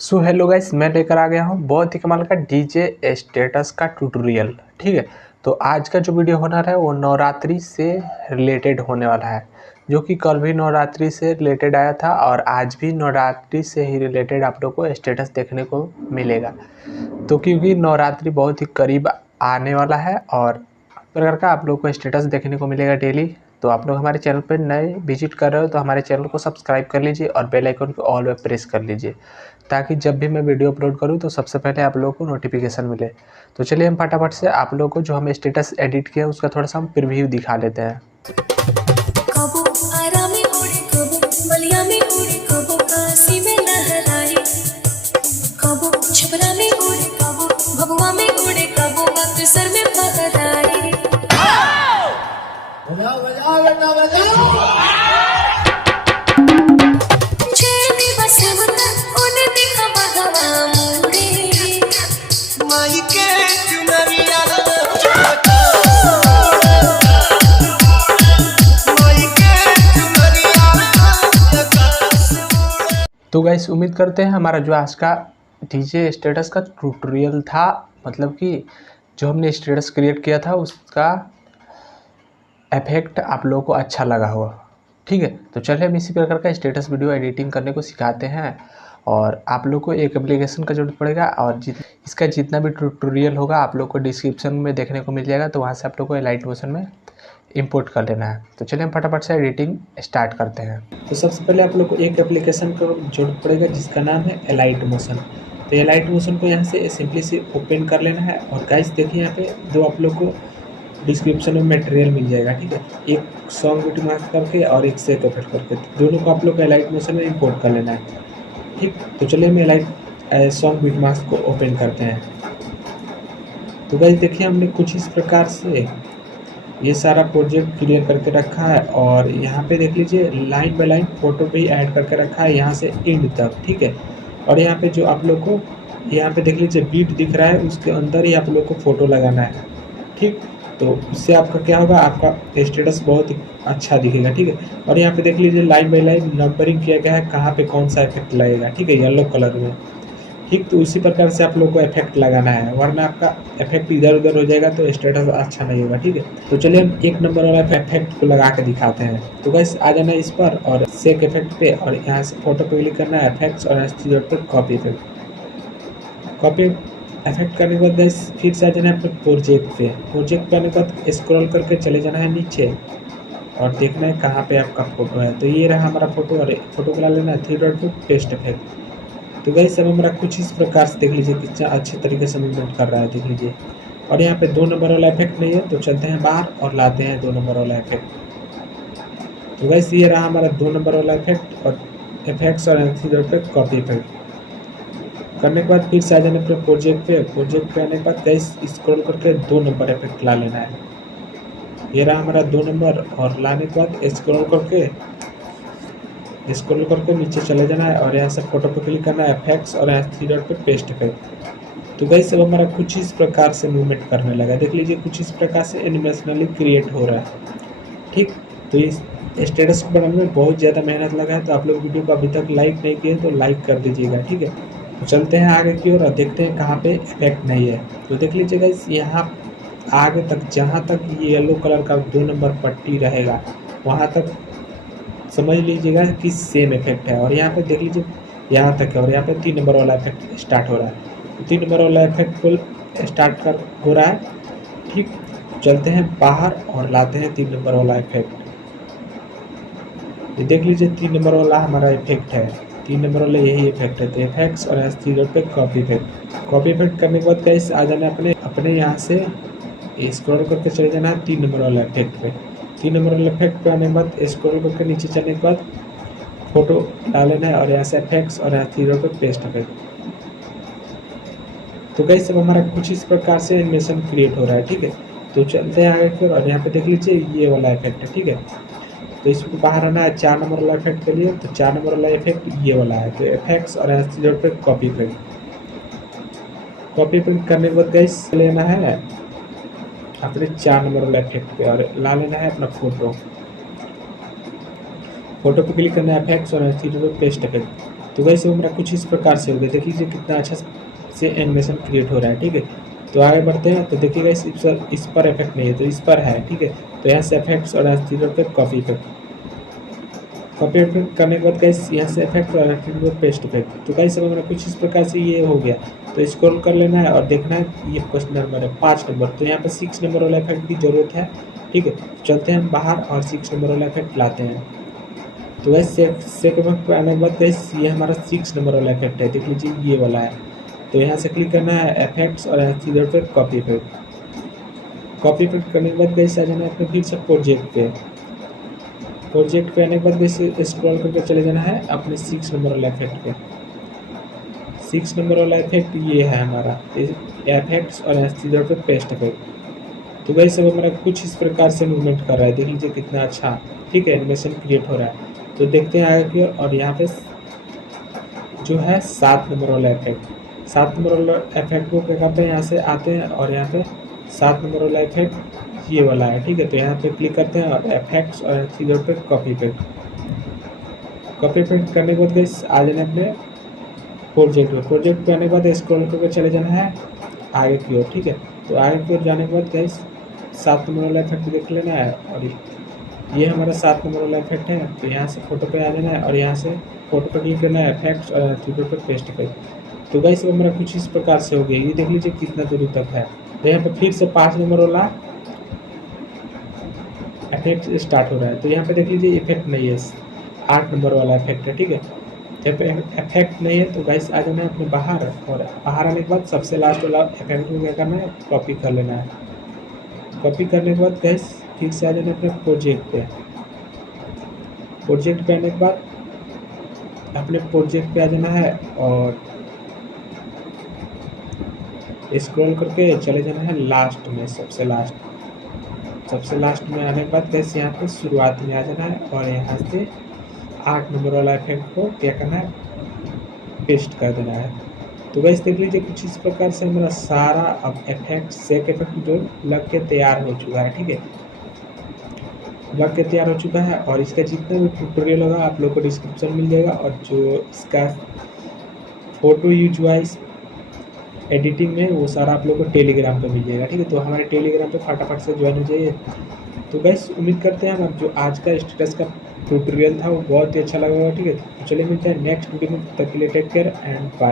So hello guys, मैं लेकर आ गया हूँ बहुत ही कमाल का डीजे स्टेटस का ट्यूटोरियल। ठीक है, तो आज का जो वीडियो होना है वो नवरात्रि से रिलेटेड होने वाला है, जो कि कल भी नवरात्रि से रिलेटेड आया था और आज भी नवरात्रि से ही रिलेटेड आप लोग को स्टेटस देखने को मिलेगा। तो क्योंकि नवरात्रि बहुत ही करीब आने वाला है और प्रकार का आप लोग को स्टेटस देखने को मिलेगा डेली। तो आप लोग हमारे चैनल पर नए विजिट कर रहे हो तो हमारे चैनल को सब्सक्राइब कर लीजिए और बेल आइकन को ऑल पे प्रेस कर लीजिए, ताकि जब भी मैं वीडियो अपलोड करूं तो सबसे पहले आप लोगों को नोटिफिकेशन मिले। तो चलिए हम फटाफट से आप लोगों को जो हम स्टेटस एडिट किया उसका थोड़ा सा हम प्रीव्यू दिखा लेते हैं। तो गाइस, उम्मीद करते हैं हमारा जो आज का डीजे स्टेटस का ट्यूटोरियल था, मतलब कि जो हमने स्टेटस क्रिएट किया था उसका इफेक्ट आप लोगों को अच्छा लगा होगा। ठीक है, तो चलिए हम इसी प्रकार का स्टेटस वीडियो एडिटिंग करने को सिखाते हैं और आप लोग को एक एप्लीकेशन का जरूरत पड़ेगा और इसका जितना भी ट्यूटोरियल होगा आप लोग को डिस्क्रिप्शन में देखने को मिल जाएगा, तो वहाँ से आप लोग को एलाइट मोशन में इंपोर्ट कर लेना है। तो चलिए हम फटाफट से एडिटिंग स्टार्ट करते हैं। तो सबसे पहले आप लोग को एक एप्लीकेशन को जरूरत पड़ेगा जिसका नाम है एलाइट मोशन। तो एलाइट मोशन को यहाँ से सिंपली से ओपन कर लेना है और गाइस देखिए यहाँ पे दो आप लोग को डिस्क्रिप्शन में मटेरियल मिल जाएगा। ठीक है, एक सॉन्ग वीडियो मार्क करके और एक से इफेक्ट करके, दोनों को आप लोग को एलाइट मोशन में इंपोर्ट कर लेना है। ठीक, तो चलिए हम एलाइट सॉन्ग बीट मास्क को ओपन करते हैं। तो गाइस देखिए हमने कुछ इस प्रकार से ये सारा प्रोजेक्ट क्लियर करके रखा है और यहाँ पे देख लीजिए लाइन बाय लाइन फोटो पे ही ऐड करके रखा है यहाँ से एंड तक। ठीक है, और यहाँ पे जो आप लोग को यहाँ पे देख लीजिए बीट दिख रहा है उसके अंदर ही आप लोग को फोटो लगाना है। ठीक, तो इससे आपका क्या होगा, आपका स्टेटस बहुत ही अच्छा दिखेगा। ठीक है, और यहाँ पे देख लीजिए लाइन बाय लाइन नंबरिंग किया गया है कहाँ पे कौन सा इफेक्ट लगेगा। ठीक है, येलो कलर में। ठीक, तो उसी प्रकार से आप लोग को इफेक्ट लगाना है, वरना आपका इफेक्ट इधर उधर हो जाएगा तो स्टेटस अच्छा नहीं होगा। ठीक है, तो चलिए हम एक नंबर वाला इफेक्ट को लगा के दिखाते हैं। तो गाइस आ जाना इस पर और सेक इफेक्ट पे और यहाँ से फोटो पे क्लिक करना है, इफेक्ट्स और पे कॉपी इफेक्ट। कॉपी इफेक्ट करने के बाद गाइस फिर से आ जाना है अपने प्रोजेक्ट पे आने के बाद स्क्रॉल करके चले जाना है नीचे और देखना है कहाँ पे आपका फोटो है। तो ये रहा हमारा फोटो और फोटो को ला लेना है 3 डॉट पे पेस्ट इफेक्ट। तो गाइस अब हमारा कुछ इस प्रकार से देख लीजिए कितना अच्छे तरीके से मूवमेंट कर रहा है, देख लीजिए। और यहाँ पे 2 नंबर वाला इफेक्ट नहीं है तो चलते हैं बाहर और लाते हैं 2 नंबर वाला इफेक्ट। तो गाइस ये रहा हमारा 2 नंबर वाला इफेक्ट और इफेक्ट्स और पे कॉपी इफेक्ट करने के बाद फिर से आ जाने पर प्रोजेक्ट पे आने के बाद गाइस स्क्रॉल करके 2 नंबर इफेक्ट ला लेना है। ये रहा हमारा 2 नंबर और लाने के बाद स्क्रॉल करके नीचे चले जाना है और यहाँ से फोटो पे क्लिक करना है, इफेक्ट्स और यहाँ 3 डॉट पे पेस्ट इफेक्ट। तो गाइस अब हमारा कुछ इस प्रकार से मूवमेंट करने लगा, देख लीजिए कुछ इस प्रकार से एनिमेशनली क्रिएट हो रहा है। ठीक, तो इस स्टेटस को बनाने में बहुत ज़्यादा मेहनत लगा है, तो आप लोग वीडियो को अभी तक लाइक नहीं किए तो लाइक कर दीजिएगा। ठीक है, तो चलते हैं आगे की ओर और देखते हैं कहाँ पे इफेक्ट नहीं है। तो देख लीजिए गाइस यहाँ आगे तक जहाँ तक ये येलो कलर का 2 नंबर पट्टी रहेगा वहाँ तक समझ लीजिएगा कि सेम इफेक्ट है, और यहाँ पे देख लीजिए यहाँ तक है और यहाँ पे 3 नंबर वाला इफेक्ट स्टार्ट हो रहा है। तो 3 नंबर वाला इफेक्ट को स्टार्ट कर हो रहा है। ठीक, चलते हैं बाहर और लाते हैं 3 नंबर वाला इफेक्ट। ये देख लीजिए 3 नंबर वाला हमारा इफेक्ट है, 3 नंबर वाला यही इफेक्ट है। तो इफेक्ट्स और यहाँ पे कॉपी इफेक्ट करने के बाद गाइस आ जाना अपने यहाँ से स्क्रॉल करके चले जाना है 3 नंबर वाला इफेक्ट पे। 3 नंबर वाला इफेक्ट पे आने के बाद स्क्रॉल करके नीचे चलने के बाद फोटो डाल लेना है और यहाँ से इफेक्ट्स और यहाँ 3 पे पेस्ट इफेक्ट। तो गाइस सब हमारा कुछ इस प्रकार से एनिमेशन क्रिएट हो रहा है। ठीक है, तो चलते हैं आगे फिर और यहाँ पे देख लीजिए ये वाला इफेक्ट है। ठीक है, तो इसको बाहर आना है 4 नंबर वाला इफेक्ट के लिए, तो 4 नंबर वाला इफेक्ट ये वाला है। तो इफेक्ट्स और यहाँ 3 पे कॉपी इफेक्ट करने के बाद गाइस लेना है अपने 4 नंबर वाला इफेक्ट पे और ला लेना है अपना फोटो पे क्लिक करना है, इफेक्ट्स और 3 पे पेस्ट इफेक्ट। तो गाइस वो मेरा कुछ इस प्रकार से हो गया। देख लीजिए कितना अच्छा से एनिमेशन क्रिएट हो रहा है, ठीक है। तो आगे बढ़ते हैं। तो देखिए गाइस इस पर इफेक्ट नहीं है, तो इस पर है, ठीक है। तो यहाँ से इफेक्ट्स और पे कॉपी इफेक्ट करने के बाद गाइस यहाँ से इफेक्ट और पेस्ट इफेक्ट। तो गाइस अब हमारा कुछ इस प्रकार से ये हो गया। तो स्क्रॉल कर लेना है और देखना है ये क्वेश्चन नंबर है 5 नंबर। तो यहाँ पे 6 नंबर वाला इफेक्ट की जरूरत है, ठीक है। चलते हैं हम बाहर और 6 नंबर वाला इफेक्ट लाते हैं। तो गाइस सेक इफेक्ट पे आने के बाद गाइस ये हमारा 6 नंबर वाला इफेक्ट है, देख लीजिए ये वाला है। तो यहाँ से क्लिक करना है इफेक्ट्स और यहाँ पे कॉपी इफेक्ट। कॉपी इफेक्ट करने के बाद गाइस आ जाना है अपने फिर से प्रोजेक्ट पे आने के बाद जैसे स्क्रॉल करके चले जाना है अपने 6 नंबर वाला इफेक्ट पे। 6 नंबर वाला इफेक्ट ये है हमारा इफेक्ट्स और यहाँ पे पेस्ट इफेक्ट। तो गाइस सब हमारा कुछ इस प्रकार से मूवमेंट कर रहा है, देख लीजिए कितना अच्छा, ठीक है, एनिमेशन क्रिएट हो रहा है। तो देखते हैं आगे की और यहाँ पे जो है 7 नंबर वाला इफेक्ट। 7 नंबर वाला इफेक्ट को क्या करते हैं, यहाँ से आते हैं और यहाँ पे 7 नंबर वाला इफेक्ट ये वाला है, ठीक है। तो यहाँ पे क्लिक करते हैं और इफेक्ट्स और पे कॉपी इफेक्ट। कॉपी इफेक्ट करने के बाद गाइस आ जाना अपने प्रोजेक्ट पे आने के बाद स्क्रॉल करके चले जाना है आगे की ओर, ठीक है। तो आगे की ओर जाने के बाद गाइस 7 नंबर वाला इफेक्ट देख लेना है और ये हमारा 7 नंबर वाला इफेक्ट है। तो यहाँ से फोटो पे आ जाना है और यहाँ से फोटो पे क्लिक करना है इफेक्ट्स और पे पेस्ट इफेक्ट। तो गाइस अब हमारा कुछ इस प्रकार से हो गया, ये देख लीजिए कितना दूरी तक है। तो यहाँ पे फिर से 5 नंबर वाला इफेक्ट स्टार्ट हो रहा है। तो यहाँ पे देख लीजिए इफेक्ट नहीं है, 8 नंबर वाला इफेक्ट है, ठीक है। जब पे इफेक्ट नहीं है तो गाइस आ जाना है अपने बाहर और बाहर आने के बाद सबसे लास्ट वाला इफेक्ट को क्या करना है, कॉपी कर लेना है। कॉपी करने के बाद गाइस ठीक से आ जाना है अपने प्रोजेक्ट पे आने के बाद अपने प्रोजेक्ट पे आ जाना है और स्क्रॉल करके चले जाना है लास्ट में, सबसे लास्ट में आने के बाद गाइस यहाँ पे शुरुआत में आ जाना है और यहाँ से 8 नंबर वाला इफेक्ट को क्या करना है, पेस्ट कर देना है। तो गाइस देख लीजिए कुछ इस प्रकार से हमारा सारा अब इफेक्ट सेक इफेक्ट जो लग के तैयार हो चुका है, ठीक है, लग के तैयार हो चुका है। और इसका जितना भी ट्यूटोरियल होगा आप लोग को डिस्क्रिप्शन मिल जाएगा और जो इसका फोटो यूज हुआ इस एडिटिंग में वो सारा आप लोग को टेलीग्राम पे मिल जाएगा, ठीक है। तो हमारे टेलीग्राम पे फटाफट से ज्वाइन हो जाइए। तो गाइस उम्मीद करते हैं हम जो आज का स्टेटस का ट्यूटोरियल था वो बहुत ही अच्छा लगा होगा, ठीक है। तो चलिए मिलते हैं नेक्स्ट वीडियो में, तब तक के लिए टेक केयर एंड बाय।